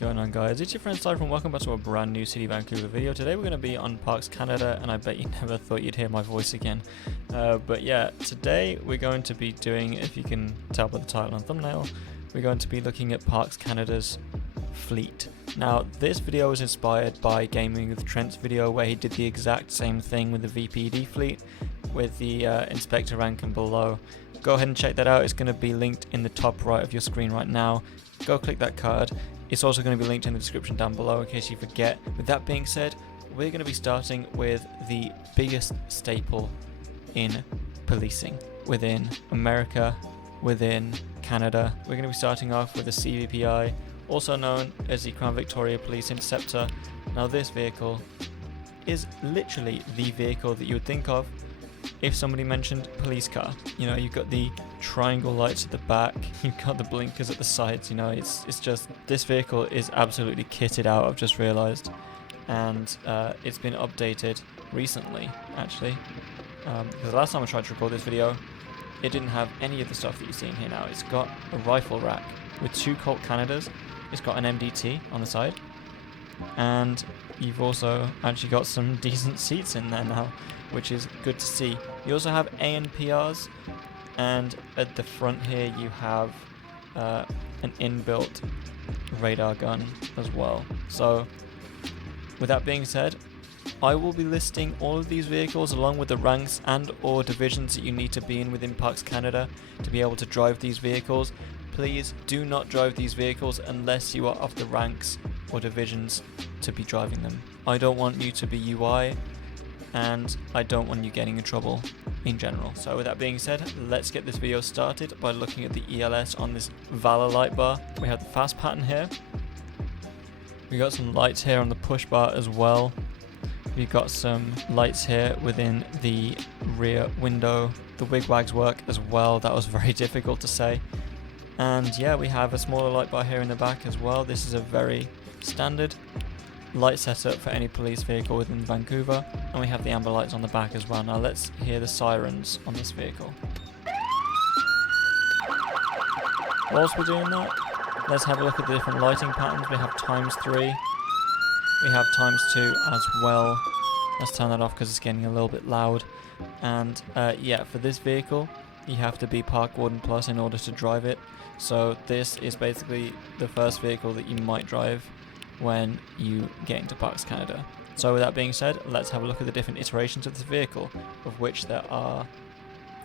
going on, guys? It's your friend Syfer and welcome back to a brand new City Vancouver video. Today we're going to be on Parks Canada, and I bet you never thought you'd hear my voice again. But yeah, today we're going to be doing, if you can tell by the title and thumbnail, we're going to be looking at Parks Canada's fleet. Now, this video was inspired by Gaming with Trent's video where he did the exact same thing with the VPD fleet with the inspector rank and below. Go ahead and check that out. It's going to be linked in the top right of your screen right now. Go click that card. It's also going to be linked in the description down below in case you forget. With that being said, we're going to be starting with the biggest staple in policing within America, within Canada. We're going to be starting off with the CVPI, also known as the Crown Victoria Police Interceptor. Now this vehicle is literally the vehicle that you would think of if somebody mentioned police car. You know, you've got the triangle lights at the back, you've got the blinkers at the sides, you know, it's just, this vehicle is absolutely kitted out, I've just realised. And it's been updated recently, actually. Because the last time I tried to record this video, it didn't have any of the stuff that you're seeing here now. It's got a rifle rack with 2 Colt Canadas, it's got an MDT on the side, and you've also actually got some decent seats in there now, which is good to see. You also have ANPRs, and at the front here you have an inbuilt radar gun as well. So with that being said, I will be listing all of these vehicles along with the ranks and or divisions that you need to be in within Parks Canada to be able to drive these vehicles. Please do not drive these vehicles unless you are of the ranks or divisions to be driving them. I don't want you to be UI, and I don't want you getting in trouble in general. So with that being said, let's get this video started by looking at the ELS on this Valor light bar. We have the fast pattern here. We got some lights here on the push bar as well. We've got some lights here within the rear window. The wigwags work as well. That was very difficult to say. And yeah, we have a smaller light bar here in the back as well. This is a very standard light setup for any police vehicle within Vancouver, and we have the amber lights on the back as well. Now let's hear the sirens on this vehicle. Whilst we're doing that, let's have a look at the different lighting patterns. We have ×3, we have ×2 as well. Let's turn that off because it's getting a little bit loud. And yeah, for this vehicle you have to be Park Warden Plus in order to drive it. So this is basically the first vehicle that you might drive when you get into Parks Canada. So with that being said, let's have a look at the different iterations of this vehicle, of which there are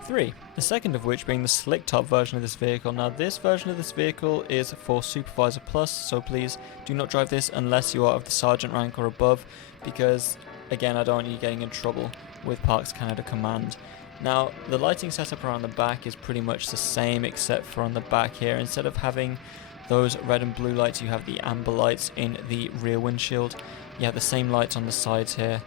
3. The second of which being the slick top version of this vehicle. Now this version of this vehicle is for Supervisor Plus, so please do not drive this unless you are of the Sergeant rank or above, because again, I don't want you getting in trouble with Parks Canada Command. Now the lighting setup around the back is pretty much the same, except for on the back here, instead of having those red and blue lights, you have the amber lights in the rear windshield. You have the same lights on the sides here,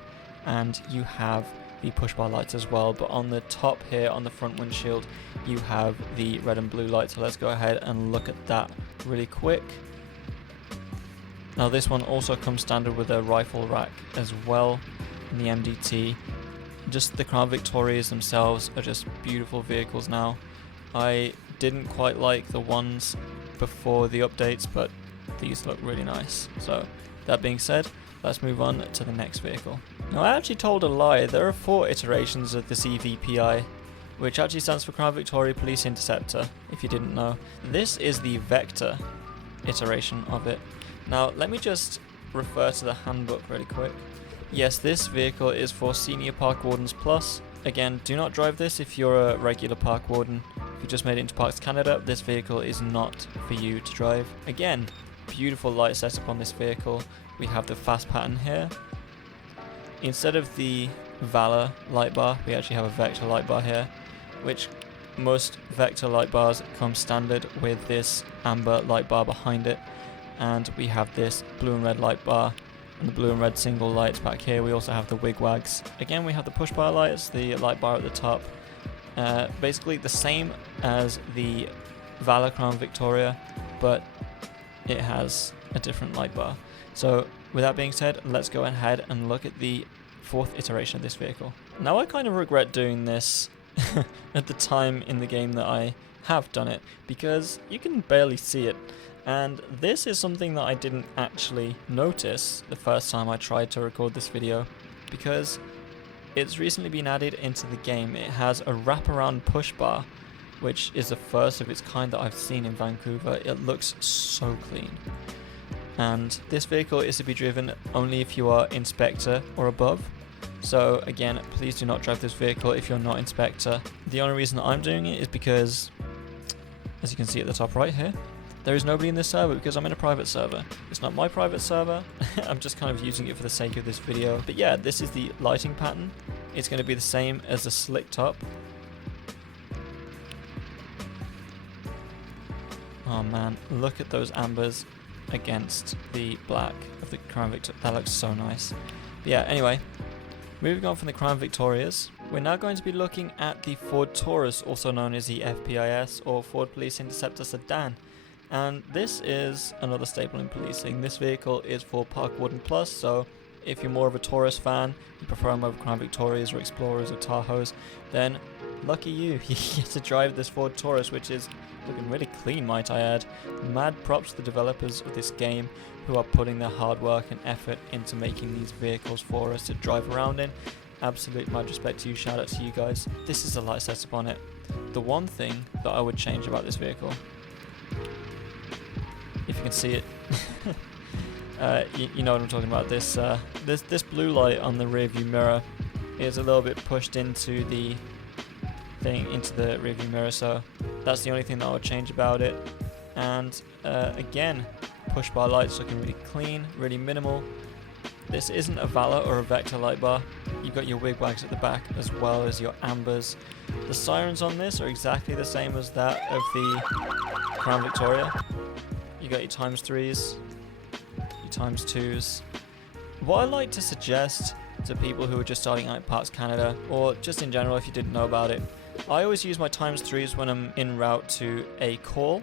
and you have the push bar lights as well. But on the top here, on the front windshield, you have the red and blue lights. So let's go ahead and look at that really quick. Now this one also comes standard with a rifle rack as well in the MDT. Just the Crown Victorias themselves are just beautiful vehicles now. I didn't quite like the ones before the updates, but these look really nice. So that being said, let's move on to the next vehicle. Now I actually told a lie. There are 4 iterations of the CVPI, which actually stands for Crown Victoria Police Interceptor, if you didn't know. This is the Vector iteration of it. Now let me just refer to the handbook really quick. Yes, this vehicle is for Senior Park Wardens Plus. Again, do not drive this if you're a regular Park Warden. If you just made it into Parks Canada, this vehicle is not for you to drive. Again, beautiful light setup on this vehicle. We have the fast pattern here. Instead of the Valor light bar, we actually have a Vector light bar here, which most Vector light bars come standard with this amber light bar behind it. And we have this blue and red light bar and the blue and red single lights back here. We also have the wigwags. Again, we have the push bar lights, the light bar at the top. Basically the same as the Valor Crown Victoria, but it has a different light bar. So with that being said, let's go ahead and look at the 4th iteration of this vehicle. Now I kind of regret doing this at the time in the game that I have done it, because you can barely see it. And this is something that I didn't actually notice the first time I tried to record this video, because it's recently been added into the game. It has a wraparound push bar, which is the first of its kind that I've seen in Vancouver. It looks so clean. And this vehicle is to be driven only if you are Inspector or above. So again, please do not drive this vehicle if you're not Inspector. The only reason that I'm doing it is because, as you can see at the top right here, there is nobody in this server because I'm in a private server. It's not my private server. I'm just kind of using it for the sake of this video. But yeah, this is the lighting pattern. It's going to be the same as the slick top. Oh man, look at those ambers against the black of the Crown Victoria. That looks so nice. But yeah, anyway, moving on from the Crown Victorias, we're now going to be looking at the Ford Taurus, also known as the FPIS or Ford Police Interceptor Sedan. And this is another staple in policing. This vehicle is for Park Warden Plus, so if you're more of a Taurus fan, you prefer them over Crown Victorias or Explorers or Tahoes, then lucky you, you get to drive this Ford Taurus, which is looking really clean, might I add. Mad props to the developers of this game who are putting their hard work and effort into making these vehicles for us to drive around in. Absolute mad respect to you, shout out to you guys. This is a light setup on it. The one thing that I would change about this vehicle, if you can see it, you know what I'm talking about. This blue light on the rear view mirror is a little bit pushed into the thing, into the rear view mirror, so that's the only thing that I would change about it. And again, push bar lights looking really clean, really minimal. This isn't a Valor or a Vector light bar. You've got your wigwags at the back as well as your ambers. The sirens on this are exactly the same as that of the Crown Victoria. You got your ×3s, your ×2s. What I like to suggest to people who are just starting out in Parks Canada, or just in general if you didn't know about it, I always use my ×3s when I'm en route to a call,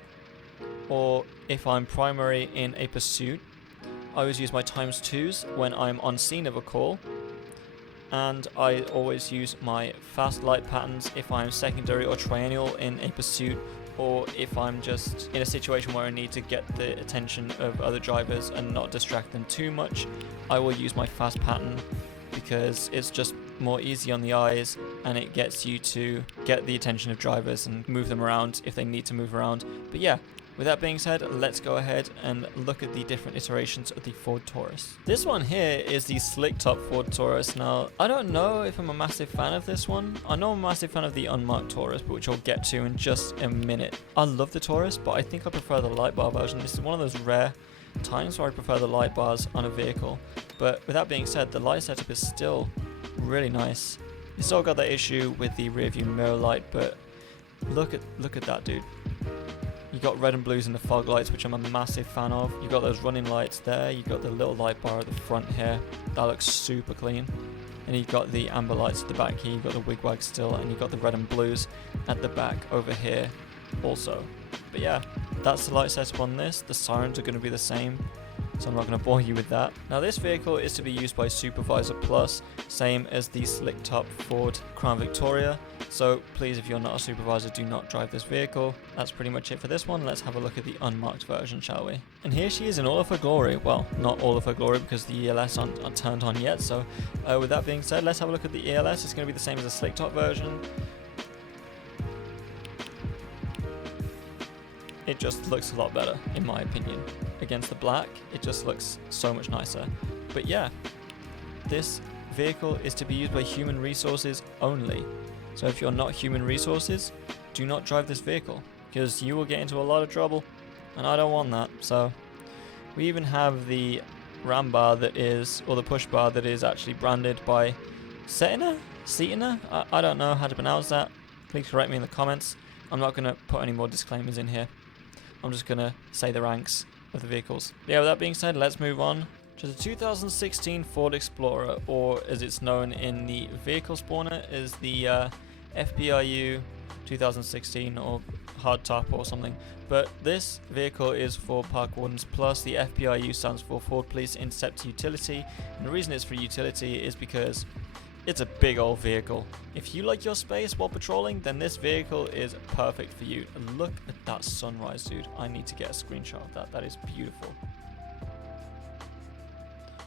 or if I'm primary in a pursuit. I always use my ×2s when I'm on scene of a call, and I always use my fast light patterns if I'm secondary or triennial in a pursuit, or if I'm just in a situation where I need to get the attention of other drivers and not distract them too much. I will use my fast pattern because it's just more easy on the eyes, and it gets you to get the attention of drivers and move them around if they need to move around. But yeah, with that being said, let's go ahead and look at the different iterations of the Ford Taurus. This one here is the slick top Ford Taurus. Now, I don't know if I'm a massive fan of this one. I know I'm a massive fan of the unmarked Taurus, but which I'll get to in just a minute. I love the Taurus, but I think I prefer the light bar version. This is one of those rare times where I prefer the light bars on a vehicle. But with that being said, the light setup is still really nice. You still got that issue with the rear view mirror light, but look at that, dude. You got red and blues in the fog lights, which I'm a massive fan of. You got those running lights there. You got the little light bar at the front here. That looks super clean. And you got the amber lights at the back here. You got the wigwag still, and you got the red and blues at the back over here also. But yeah, that's the light setup on this. The sirens are going to be the same, so I'm not going to bore you with that. Now, this vehicle is to be used by Supervisor Plus, same as the slick top Ford Crown Victoria. So please, if you're not a supervisor, do not drive this vehicle. That's pretty much it for this one. Let's have a look at the unmarked version, shall we? And here she is in all of her glory. Well, not all of her glory because the ELS aren't turned on yet. So with that being said, let's have a look at the ELS. It's going to be the same as the slick top version. It just looks a lot better, in my opinion. Against the black, it just looks so much nicer. But yeah, this vehicle is to be used by human resources only. So if you're not human resources, do not drive this vehicle, because you will get into a lot of trouble, and I don't want that. So we even have the ram bar that is, or the push bar that is actually branded by Setina? I don't know how to pronounce that. Please correct me in the comments. I'm not going to put any more disclaimers in here. I'm just going to say the ranks of the vehicles. Yeah, with that being said, let's move on to the 2016 Ford Explorer, or as it's known in the vehicle spawner as the FPIU 2016 or hardtop or something. But this vehicle is for Park Wardens Plus. The FPIU stands for Ford Police Interceptor Utility, and the reason it's for utility is because it's a big old vehicle. If you like your space while patrolling, then this vehicle is perfect for you. And look at that sunrise, dude. I need to get a screenshot of that. That is beautiful.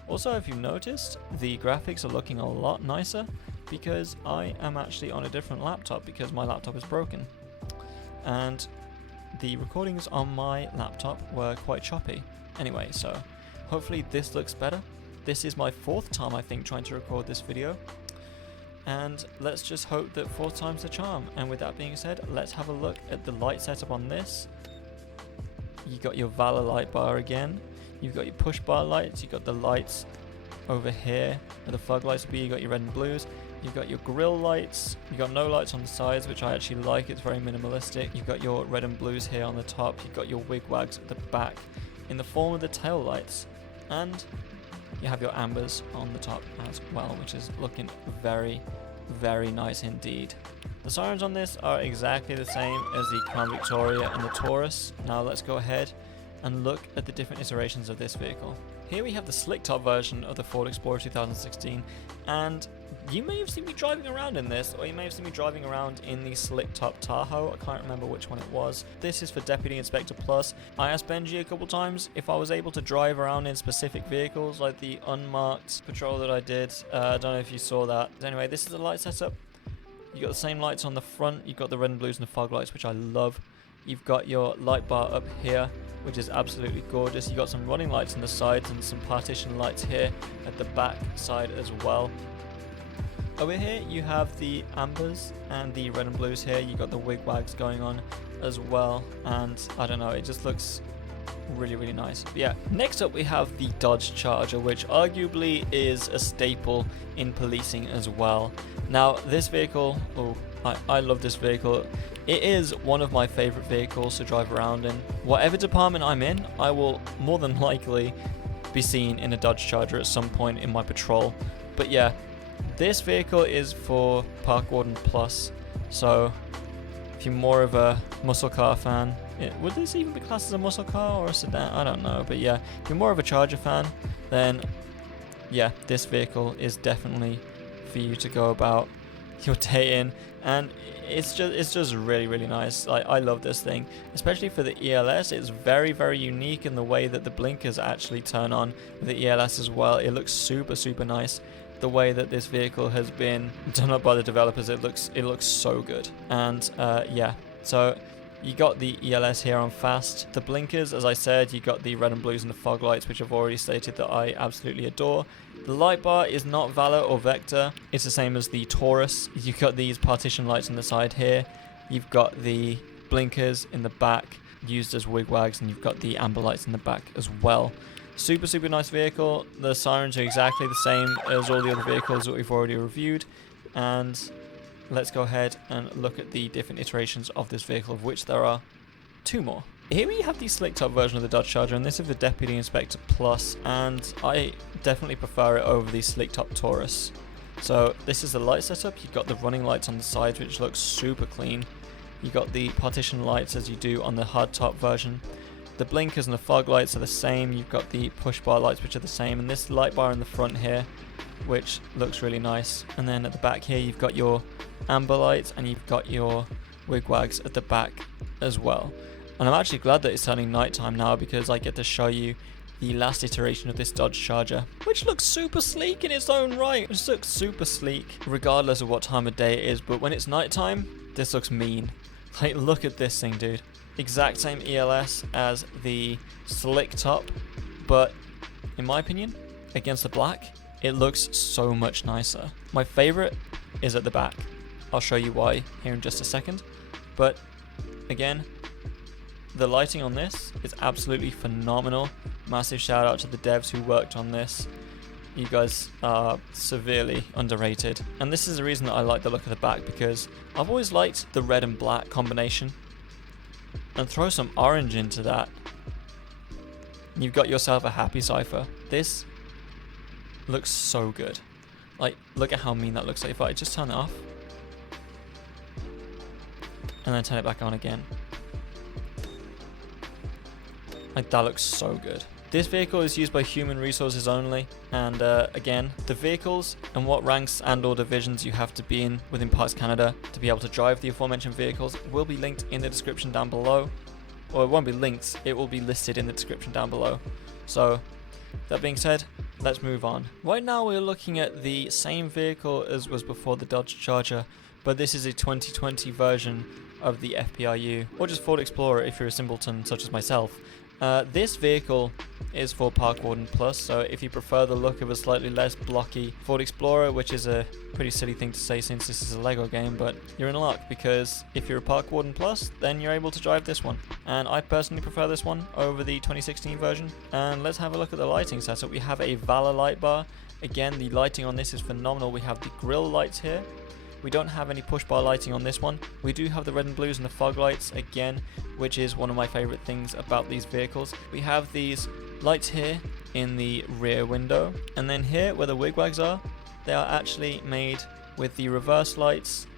Also, if you've noticed, the graphics are looking a lot nicer because I am actually on a different laptop because my laptop is broken. And the recordings on my laptop were quite choppy. Anyway, so hopefully this looks better. This is my 4th time, I think, trying to record this video. And let's just hope that 4th time's the charm. And with that being said, let's have a look at the light setup on this. You got your Valor light bar again. You've got your push bar lights. You've got the lights over here where the fog lights will be. You've got your red and blues. You've got your grill lights. You've got no lights on the sides, which I actually like. It's very minimalistic. You've got your red and blues here on the top. You've got your wigwags at the back in the form of the tail lights. And you have your ambers on the top as well, which is looking very, very nice indeed. The sirens on this are exactly the same as the Crown Victoria and the Taurus. Now let's go ahead and look at the different iterations of this vehicle. Here we have the slick top version of the Ford Explorer 2016, and you may have seen me driving around in this, or you may have seen me driving around in the slick top Tahoe. I can't remember which one it was. This is for Deputy Inspector Plus. I asked Benji a couple times if I was able to drive around in specific vehicles, like the unmarked patrol that I did. I don't know if you saw that. Anyway, this is the light setup. You got the same lights on the front. You've got the red and blues and the fog lights, which I love. You've got your light bar up here, which is absolutely gorgeous. You've got some running lights on the sides and some partition lights here at the back side as well. Over here you have the ambers and the red and blues here. You've got the wigwags going on as well, and I don't know, it just looks really, really nice. But yeah, next up we have the Dodge Charger, which arguably is a staple in policing as well. Now this vehicle, I love this vehicle. It is one of my favorite vehicles to drive around in. Whatever department I'm in, I will more than likely be seen in a Dodge Charger at some point in my patrol. But yeah, this vehicle is for Park Warden Plus, so if you're more of a muscle car fan, would this even be classed as a muscle car or a sedan? I don't know, but yeah, if you're more of a Charger fan, then yeah, this vehicle is definitely for you to go about your day in, and it's just really, really nice. I love this thing, especially for the ELS. It's very, very unique in the way that the blinkers actually turn on with the ELS as well. It looks super, super nice. The way that this vehicle has been done up by the developers, it looks so good. And yeah, so you got the ELS here on fast. The blinkers, as I said, you got the red and blues and the fog lights, which I've already stated that I absolutely adore. The light bar is not Valor or Vector. It's the same as the Taurus. You've got these partition lights on the side here. You've got the blinkers in the back used as wigwags, and you've got the amber lights in the back as well. Super, super nice vehicle. The sirens are exactly the same as all the other vehicles that we've already reviewed. And let's go ahead and look at the different iterations of this vehicle, of which there are 2 more. Here we have the slick top version of the Dodge Charger, and this is the Deputy Inspector Plus, and I definitely prefer it over the slick top Taurus. So this is the light setup. You've got the running lights on the sides, which looks super clean. You got the partition lights as you do on the hard top version. The blinkers and the fog lights are the same. You've got the push bar lights, which are the same, and this light bar in the front here, which looks really nice. And then at the back here, you've got your amber lights, and you've got your wigwags at the back as well. And I'm actually glad that it's turning nighttime now, because I get to show you the last iteration of this Dodge Charger, which looks super sleek in its own right. It looks super sleek regardless of what time of day it is, but when it's nighttime, this looks mean. Like, look at this thing, dude. Exact same ELS as the slick top, but in my opinion, against the black, it looks so much nicer. My favorite is at the back. I'll show you why here in just a second, but again, the lighting on this is absolutely phenomenal. Massive shout out to the devs who worked on this. You guys are severely underrated. And this is the reason that I like the look of the back, because I've always liked the red and black combination. And throw some orange into that, you've got yourself a happy Syfer. This looks so good. Like, look at how mean that looks. Like, if I just turn it off and then turn it back on again, like, that looks so good. This vehicle is used by human resources only, and again, the vehicles and what ranks and or divisions you have to be in within Parks Canada to be able to drive the aforementioned vehicles will be linked in the description down below. Or it won't be linked, it will be listed in the description down below. So, that being said, let's move on. Right now we're looking at the same vehicle as was before the Dodge Charger, but this is a 2020 version of the FPRU, or just Ford Explorer if you're a simpleton such as myself. This vehicle is for Park Warden Plus, so if you prefer the look of a slightly less blocky Ford Explorer, which is a pretty silly thing to say since this is a Lego game, but you're in luck because if you're a Park Warden Plus, then you're able to drive this one. And I personally prefer this one over the 2016 version. And let's have a look at the lighting setup. We have a Valor light bar. Again, the lighting on this is phenomenal. We have the grille lights here. We don't have any push bar lighting on this one. We do have the red and blues and the fog lights again, which is one of my favorite things about these vehicles. We have these lights here in the rear window, and then here where the wigwags are, they are actually made with the reverse lights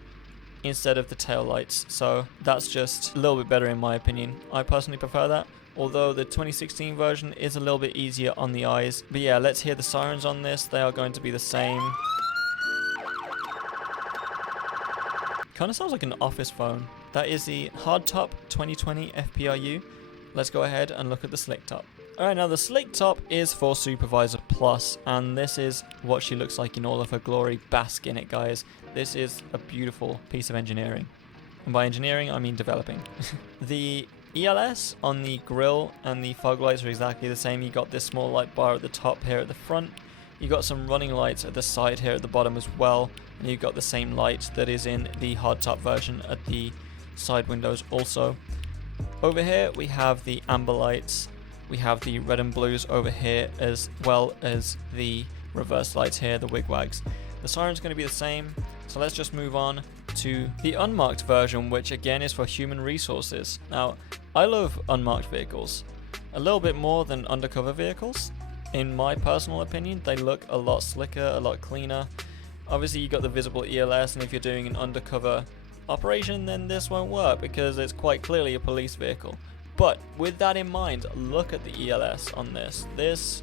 instead of the tail lights, so that's just a little bit better in my opinion. I personally prefer that, although the 2016 version is a little bit easier on the eyes. But yeah, let's hear the sirens on this. They are going to be the same. Kind of sounds like an office phone. That is the hardtop 2020 FPRU. Let's go ahead and look at the slick top. Alright, now the slick top is for Supervisor Plus, and this is what she looks like in all of her glory. Bask in it, guys. This is a beautiful piece of engineering. And by engineering, I mean developing. The ELS on the grille and the fog lights are exactly the same. You got this small light bar at the top here at the front. You got some running lights at the side here at the bottom as well. And you've got the same light that is in the hardtop version at the side windows also. Over here we have the amber lights. We have the red and blues over here, as well as the reverse lights here, the wigwags. The siren's going to be the same, so let's just move on to the unmarked version, which again is for human resources. Now, I love unmarked vehicles a little bit more than undercover vehicles. In my personal opinion, they look a lot slicker, a lot cleaner. Obviously, you got the visible ELS, and if you're doing an undercover operation, then this won't work because it's quite clearly a police vehicle. But with that in mind, look at the ELS on this. This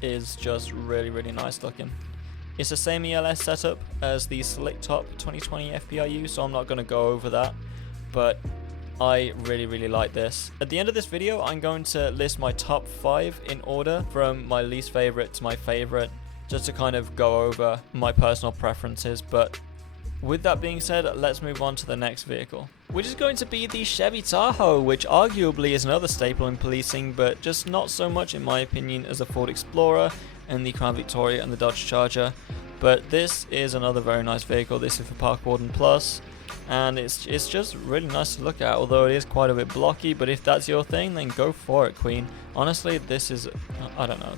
is just really, really nice looking. It's the same ELS setup as the Slick Top 2020 FPRU, so I'm not going to go over that. But I really, really like this. At the end of this video, I'm going to list my top 5 in order from my least favorite to my favorite, just to kind of go over my personal preferences. But with that being said, let's move on to the next vehicle, which is going to be the Chevy Tahoe, which arguably is another staple in policing, but just not so much in my opinion as the Ford Explorer and the Crown Victoria and the Dodge Charger. But this is another very nice vehicle. This is for Park Warden Plus, and it's just really nice to look at, although it is quite a bit blocky. But if that's your thing, then go for it, Queen. Honestly, this is, I don't know,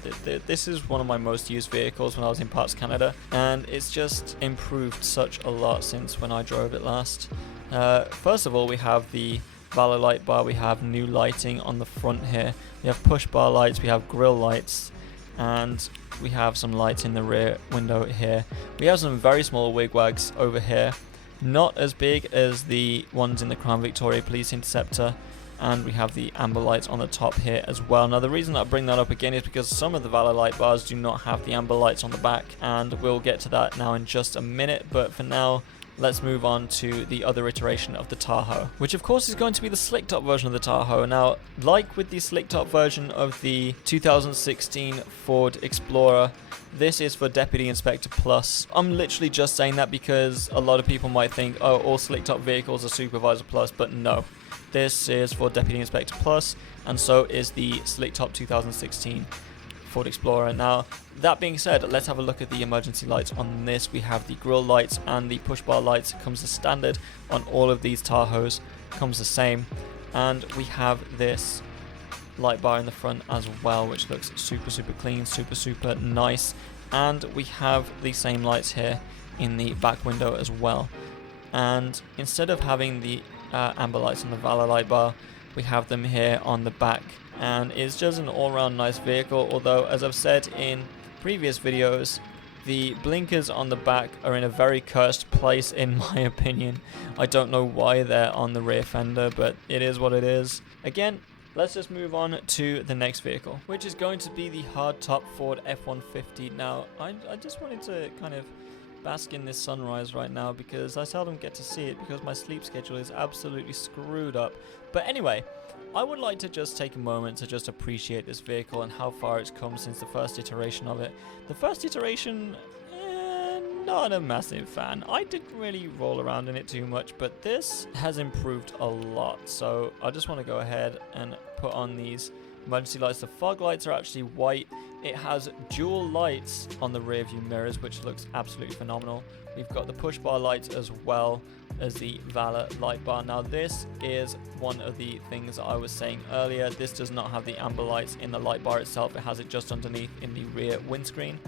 this is one of my most used vehicles when I was in Parks Canada, and it's just improved such a lot since when I drove it last. First of all, we have the Valor light bar. We have new lighting on the front here. We have push bar lights, we have grille lights, and we have some lights in the rear window here. We have some very small wigwags over here, not as big as the ones in the Crown Victoria Police Interceptor, and we have the amber lights on the top here as well. Now the reason I bring that up again is because some of the Valor light bars do not have the amber lights on the back, and we'll get to that now in just a minute. But for now, let's move on to the other iteration of the Tahoe, which of course is going to be the slick top version of the Tahoe. Now, like with the slick top version of the 2016 Ford Explorer, this is for Deputy Inspector Plus. I'm literally just saying that because a lot of people might think, oh, all slick top vehicles are Supervisor Plus, but no. This is for Deputy Inspector Plus, and so is the slick top 2016 Ford Explorer. Now, that being said, let's have a look at the emergency lights on this. We have the grille lights and the push bar lights. It comes as standard on all of these Tahoes, comes the same. And we have this light bar in the front as well, which looks super, super clean, super, super nice. And we have the same lights here in the back window as well. And instead of having the amber lights on the Valor light bar, we have them here on the back. And it's just an all-round nice vehicle, although as I've said in previous videos, the blinkers on the back are in a very cursed place in my opinion. I don't know why they're on the rear fender, but it is what it is. Again, let's just move on to the next vehicle, which is going to be the hardtop Ford F-150. Now, I just wanted to kind of bask in this sunrise right now because I seldom get to see it because my sleep schedule is absolutely screwed up. But anyway, I would like to just take a moment to just appreciate this vehicle and how far it's come since the first iteration of it. The first iteration, not a massive fan. I didn't really roll around in it too much, but this has improved a lot. So I just want to go ahead and put on these emergency lights. The fog lights are actually white. It has dual lights on the rear view mirrors, which looks absolutely phenomenal. We've got the push bar lights as well as the Valor light bar. Now this is one of the things I was saying earlier. This does not have the amber lights in the light bar itself. It has it just underneath in the rear windscreen,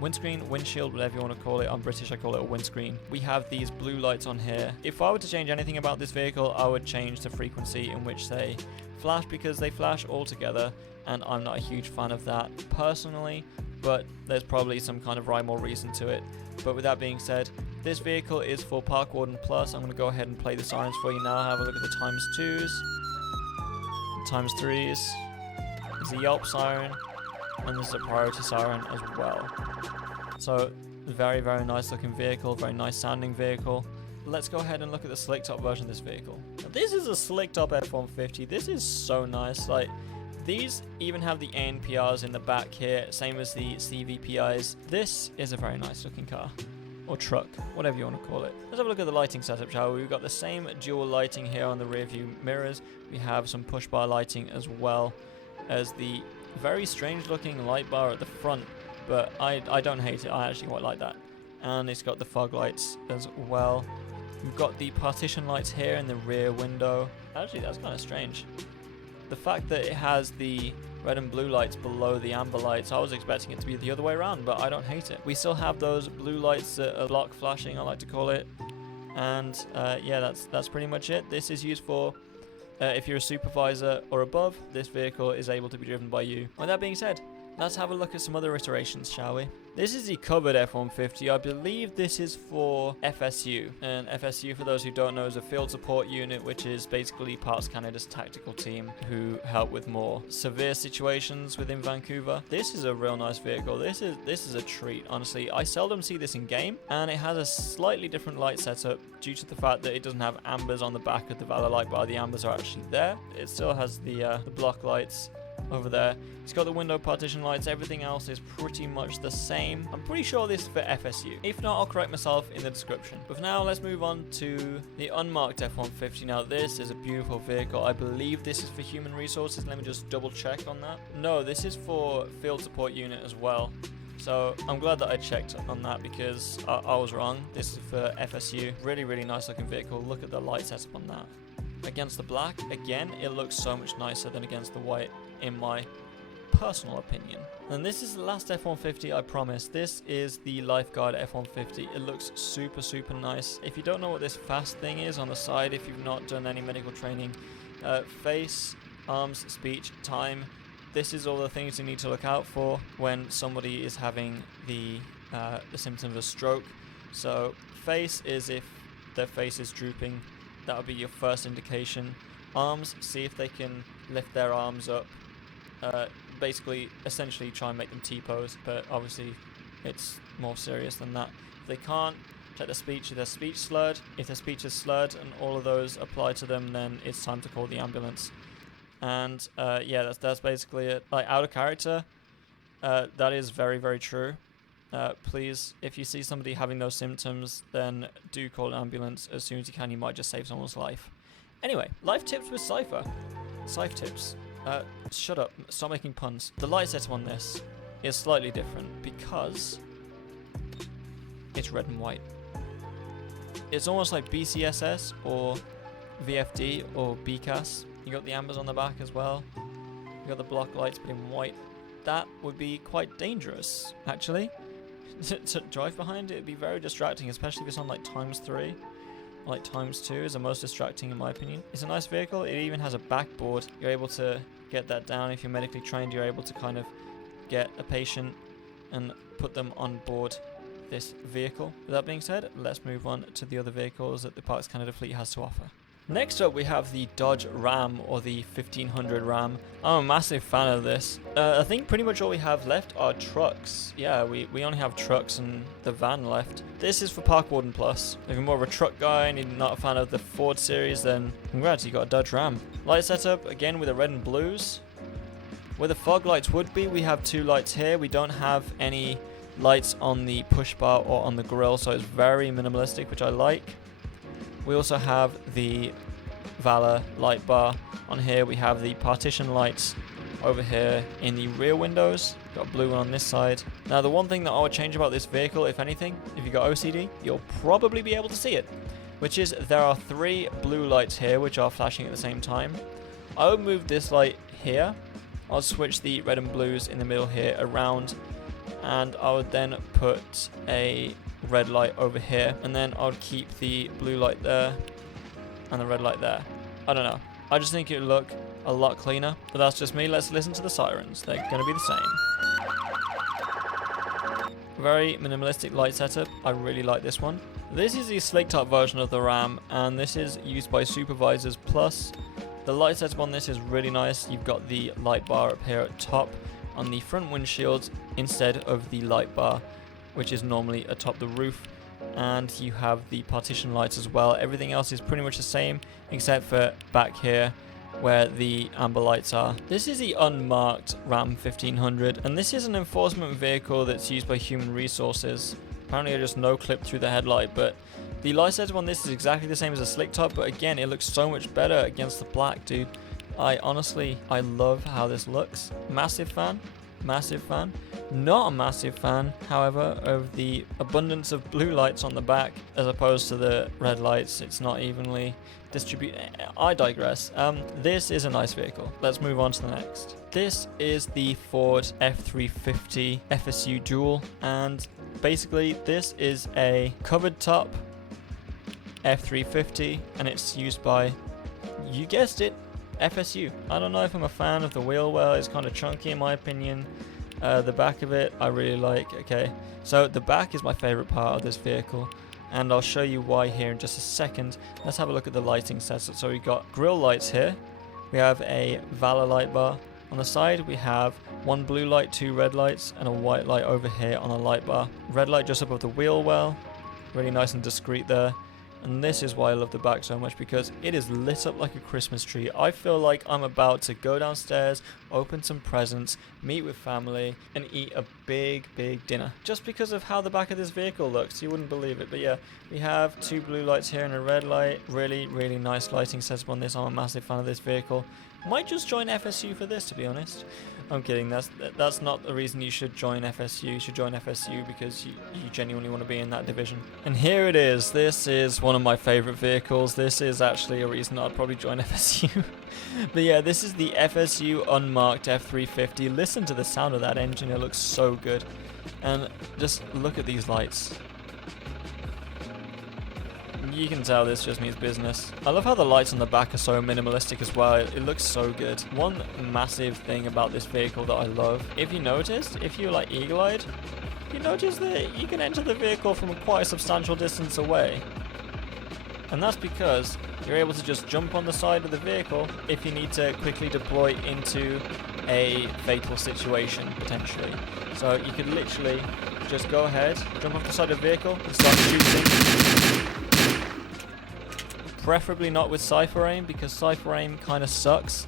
windshield, whatever you want to call it. I'm British, I call it a windscreen. We have these blue lights on here. If I were to change anything about this vehicle, I would change the frequency in which they flash, because they flash all together and I'm not a huge fan of that personally, but there's probably some kind of rhyme or reason to it. But with that being said, this vehicle is for Park Warden Plus. I'm going to go ahead and play the sirens for you now. Have a look at the times 2s, times 3s. There's a Yelp siren and there's a priority siren as well. So very, very nice looking vehicle, very nice sounding vehicle. Let's go ahead and look at the slick top version of this vehicle. Now, this is a slick top F-150. This is so nice. Like, these even have the ANPRs in the back here, same as the CVPIs. This is a very nice looking car. Or truck, whatever you want to call it. Let's have a look at the lighting setup, shall we? We've got the same dual lighting here on the rear view mirrors. We have some push bar lighting as well as the very strange looking light bar at the front, but I don't hate it. I actually quite like that. And it's got the fog lights as well. We've got the partition lights here in the rear window. Actually, that's kind of strange. The fact that it has the red and blue lights below the amber lights, I was expecting it to be the other way around, but I don't hate it. We still have those blue lights that are block flashing, I like to call it. And yeah, that's pretty much it. This is used for if you're a supervisor or above, this vehicle is able to be driven by you. With that being said, let's have a look at some other iterations, shall we? This is the covered F-150. I believe this is for FSU. And FSU, for those who don't know, is a field support unit, which is basically Parks Canada's tactical team who help with more severe situations within Vancouver. This is a real nice vehicle. This is a treat, honestly. I seldom see this in game, and it has a slightly different light setup due to the fact that it doesn't have ambers on the back of the Valor light bar. The ambers are actually there. It still has the block lights over there. It's got the window partition lights. Everything else is pretty much the same. I'm pretty sure this is for FSU. If not, I'll correct myself in the description. But for now, let's move on to the unmarked F-150. Now, this is a beautiful vehicle. I believe this is for human resources. Let me just double check on that. No, this is for field support unit as well. So I'm glad that I checked on that because I was wrong. This is for FSU. Really, really nice looking vehicle. Look at the light setup on that. Against the black, again, it looks so much nicer than against the white, in my personal opinion. And this is the last F-150, I promise. This is the Lifeguard F-150. It looks super, super nice. If you don't know what this fast thing is on the side, if you've not done any medical training, face, arms, speech, time, this is all the things you need to look out for when somebody is having the symptoms of stroke. So face is if their face is drooping. That would be your first indication. Arms, see if they can lift their arms up. Basically, essentially try and make them T-pose, but obviously it's more serious than that. If they can't, check their speech. If their speech slurred, if their speech is slurred and all of those apply to them, then it's time to call the ambulance. And yeah, that's basically it. Like, out of character, that is very, very true. Please, if you see somebody having those symptoms, then do call an ambulance as soon as you can. You might just save someone's life. Anyway, life tips with Syfer. Syfe tips. Shut up. Stop making puns. The light setup on this is slightly different because it's red and white. It's almost like BCSS or VFD or BCAS. You got the ambers on the back as well. You got the block lights but in white. That would be quite dangerous, actually. To drive behind it would be very distracting, especially if it's on like ×3. Like ×2 is the most distracting in my opinion. It's a nice vehicle. It even has a backboard. You're able to get that down. If you're medically trained, you're able to kind of get a patient and put them on board this vehicle. With that being said, let's move on to the other vehicles that the Parks Canada fleet has to offer. Next up we have the Dodge Ram, or the 1500 Ram. I'm a massive fan of this. I think pretty much all we have left are trucks. Yeah, we only have trucks and the van left. This is for Park Warden Plus. If you're more of a truck guy and you're not a fan of the Ford series, then congrats, you got a Dodge Ram. Light setup, again with the red and blues. Where the fog lights would be, we have 2 lights here. We don't have any lights on the push bar or on the grill, so it's very minimalistic, which I like. We also have the Valor light bar on here. We have the partition lights over here in the rear windows. Got a blue one on this side. Now the one thing that I would change about this vehicle, if anything, if you got OCD, you'll probably be able to see it, which is there are 3 blue lights here which are flashing at the same time. I would move this light here. I'll switch the red and blues in the middle here around, and I would then put a red light over here, and then I'll keep the blue light there and the red light there. I don't know, I just think it would look a lot cleaner, but that's just me. Let's listen to the sirens. They're going to be the same. Very minimalistic light setup. I really like this one. This is the slick top version of the Ram, and this is used by Supervisors Plus. The light setup on this is really nice. You've got the light bar up here at top on the front windshields instead of the light bar, which is normally atop the roof, and you have the partition lights as well. Everything else is pretty much the same except for back here where the amber lights are. This is the unmarked Ram 1500, and this is an enforcement vehicle that's used by Human Resources. Apparently I just no-clipped through the headlight, but the light setup on this is exactly the same as a slick top, but again, it looks so much better against the black, dude. I love how this looks. Massive fan. Massive fan. Not a massive fan, however, of the abundance of blue lights on the back as opposed to the red lights. It's not evenly distributed. I digress. This is a nice vehicle. Let's move on to the next. This is the Ford F350 FSU Dual, and basically this is a covered top F350, and it's used by, you guessed it, FSU. I don't know if I'm a fan of the wheel well. It's kind of chunky in my opinion. The back of it I really like. Okay, so the back is my favorite part of this vehicle, and I'll show you why here in just a second. Let's have a look at the lighting setup. So we've got grille lights here. We have a Valor light bar. On the side we have 1 blue light, 2 red lights, and a white light over here on the light bar. Red light just above the wheel well. Really nice and discreet there. And this is why I love the back so much, because it is lit up like a Christmas tree. I feel like I'm about to go downstairs, open some presents, meet with family, and eat a big dinner. Just because of how the back of this vehicle looks, you wouldn't believe it. But yeah, we have 2 blue lights here and a red light. Really nice lighting setup on this. I'm a massive fan of this vehicle. Might just join FSU for this, to be honest. I'm kidding. That's not the reason you should join FSU. You should join FSU because you genuinely want to be in that division. And here it is. This is one of my favorite vehicles. This is actually a reason I'd probably join FSU. But yeah, this is the FSU unmarked F350. Listen to the sound of that engine. It looks so good. And just look at these lights. You can tell this just means business. I love how the lights on the back are so minimalistic as well. It looks so good. One massive thing about this vehicle that I love, if you noticed, if you're like eagle-eyed, you notice that you can enter the vehicle from quite a substantial distance away. And that's because you're able to just jump on the side of the vehicle if you need to quickly deploy into a fatal situation, potentially. So you could literally just go ahead, jump off the side of the vehicle and start shooting. Preferably not with Syfer aim, because Syfer aim kind of sucks.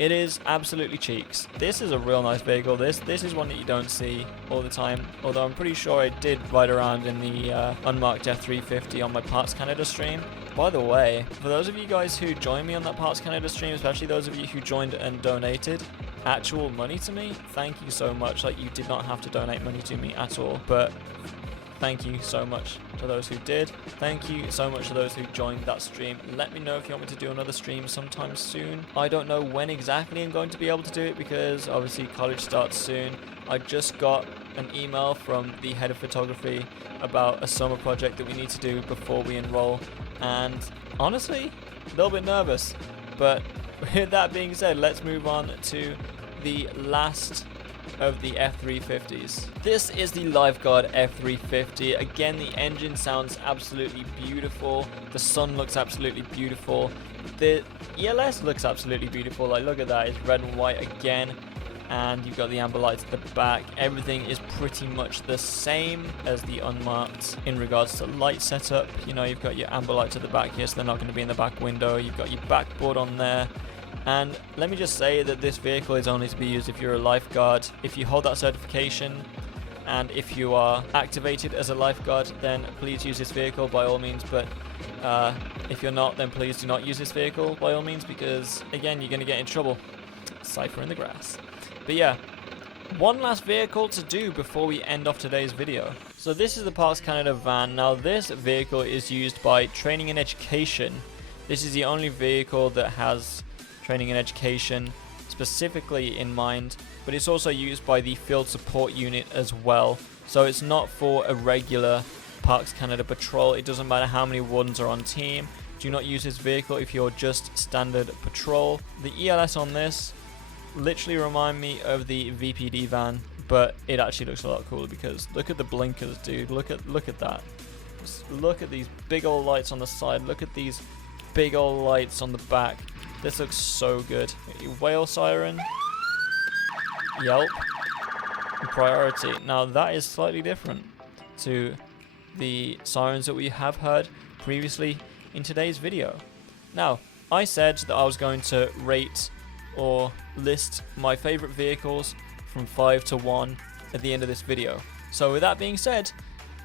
It is absolutely cheeks. This is a real nice vehicle. This is one that you don't see all the time, although I'm pretty sure I did ride around in the unmarked F350 on my Parts Canada stream. By the way, for those of you guys who joined me on that Parts Canada stream, especially those of you who joined and donated actual money to me, thank you so much. Like, you did not have to donate money to me at all, but thank you so much to those who did. Thank you so much to those who joined that stream. Let me know if you want me to do another stream sometime soon. I don't know when exactly I'm going to be able to do it, because obviously college starts soon. I just got an email from the head of photography about a summer project that we need to do before we enroll, and honestly, a little bit nervous. But with that being said, let's move on to the last of the F350s. This is the Lifeguard F350. Again, the engine sounds absolutely beautiful. The sun looks absolutely beautiful. The ELS looks absolutely beautiful. Like, look at that, it's red and white again. And you've got the amber lights at the back. Everything is pretty much the same as the unmarked in regards to light setup. You know, you've got your amber lights at the back here, so they're not going to be in the back window. You've got your backboard on there. And let me just say that this vehicle is only to be used if you're a lifeguard. If you hold that certification and if you are activated as a lifeguard, then please use this vehicle by all means. But if you're not, then please do not use this vehicle by all means, because again, you're going to get in trouble. Syfer in the grass. But yeah, one last vehicle to do before we end off today's video. So this is the Parks Canada van. Now this vehicle is used by Training and Education. This is the only vehicle that has Training and Education specifically in mind, but it's also used by the Field Support Unit as well. So it's not for a regular Parks Canada patrol. It doesn't matter how many wardens are on team. Do not use this vehicle if you're just standard patrol. The ELS on this literally remind me of the VPD van, but it actually looks a lot cooler because look at the blinkers, dude. Look at that. Just look at these big old lights on the side. Look at these big old lights on the back. This looks so good. Whale siren, yelp, and priority. Now that is slightly different to the sirens that we have heard previously in today's video. Now, I said that I was going to rate or list my favorite vehicles from 5 to 1 at the end of this video. So with that being said,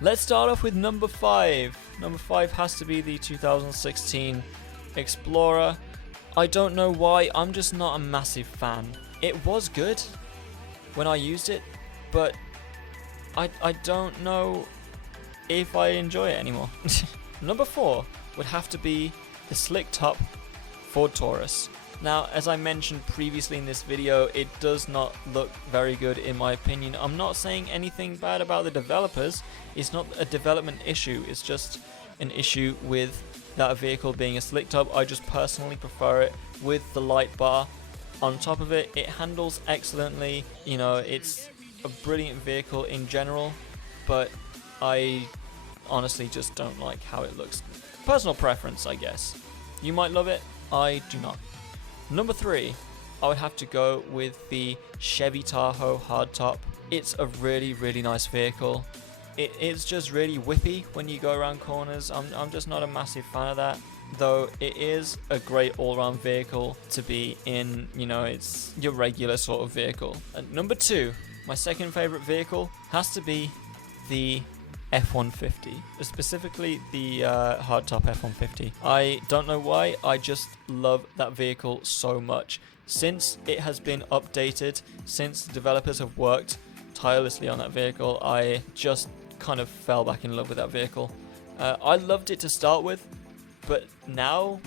let's start off with number 5. Number 5 has to be the 2016 Explorer. I don't know why, I'm just not a massive fan. It was good when I used it, but I don't know if I enjoy it anymore. Number 4 would have to be the slick top Ford Taurus. Now, as I mentioned previously in this video, it does not look very good in my opinion. I'm not saying anything bad about the developers. It's not a development issue. It's just an issue with that vehicle being a slick top. I just personally prefer it with the light bar on top of it. It handles excellently. You know, it's a brilliant vehicle in general, but I honestly just don't like how it looks. Personal preference, I guess. You might love it. I do not. Number 3, I would have to go with the Chevy Tahoe hardtop. It's a really, really nice vehicle. It's just really whippy when you go around corners. I'm just not a massive fan of that, though it is a great all-round vehicle to be in. You know, it's your regular sort of vehicle. And number 2, my second favorite vehicle has to be the F150, specifically the hardtop F150. I don't know why, I just love that vehicle so much. Since it has been updated, since the developers have worked tirelessly on that vehicle, I just kind of fell back in love with that vehicle. I loved it to start with, but now,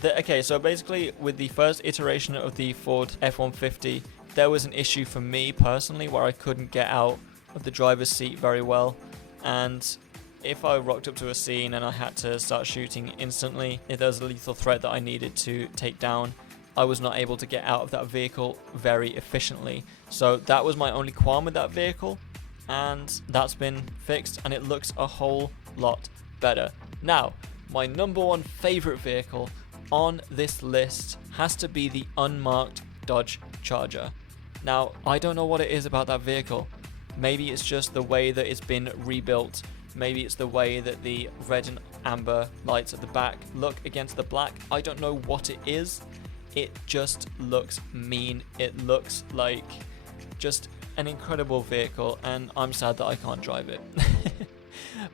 so basically with the first iteration of the Ford F150, there was an issue for me personally where I couldn't get out of the driver's seat very well, and if I rocked up to a scene and I had to start shooting instantly, if there was a lethal threat that I needed to take down, I was not able to get out of that vehicle very efficiently. So that was my only qualm with that vehicle, and that's been fixed and it looks a whole lot better. Now, my number 1 favorite vehicle on this list has to be the unmarked Dodge Charger. Now, I don't know what it is about that vehicle. Maybe it's just the way that it's been rebuilt. Maybe it's the way that the red and amber lights at the back look against the black. I don't know what it is. It just looks mean. It looks like just an incredible vehicle, and I'm sad that I can't drive it.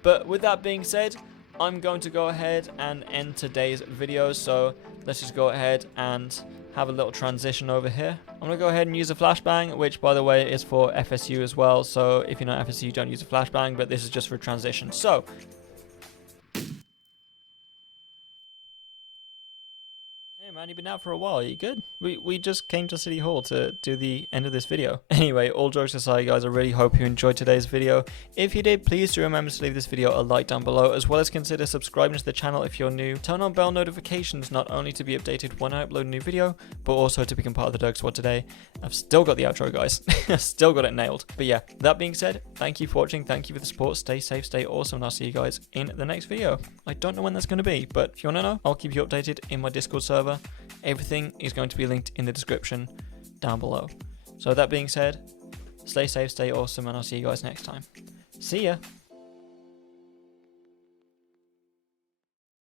But with that being said, I'm going to go ahead and end today's video. So let's just go ahead and have a little transition over here. I'm going to go ahead and use a flashbang, which by the way is for FSU as well. So if you're not FSU, don't use a flashbang, but this is just for transition. So hey man, you've been out for a while. Are you good? We just came to City Hall to do the end of this video. Anyway, all jokes aside, guys, I really hope you enjoyed today's video. If you did, please do remember to leave this video a like down below, as well as consider subscribing to the channel if you're new. Turn on bell notifications not only to be updated when I upload a new video, but also to become part of the Doug Squad today. I've still got the outro, guys. Still got it nailed. But yeah, that being said, thank you for watching. Thank you for the support. Stay safe, stay awesome, and I'll see you guys in the next video. I don't know when that's going to be, but if you want to know, I'll keep you updated in my Discord server. Everything is going to be linked in the description down below. So that being said, stay safe, stay awesome, and I'll see you guys next time. See ya!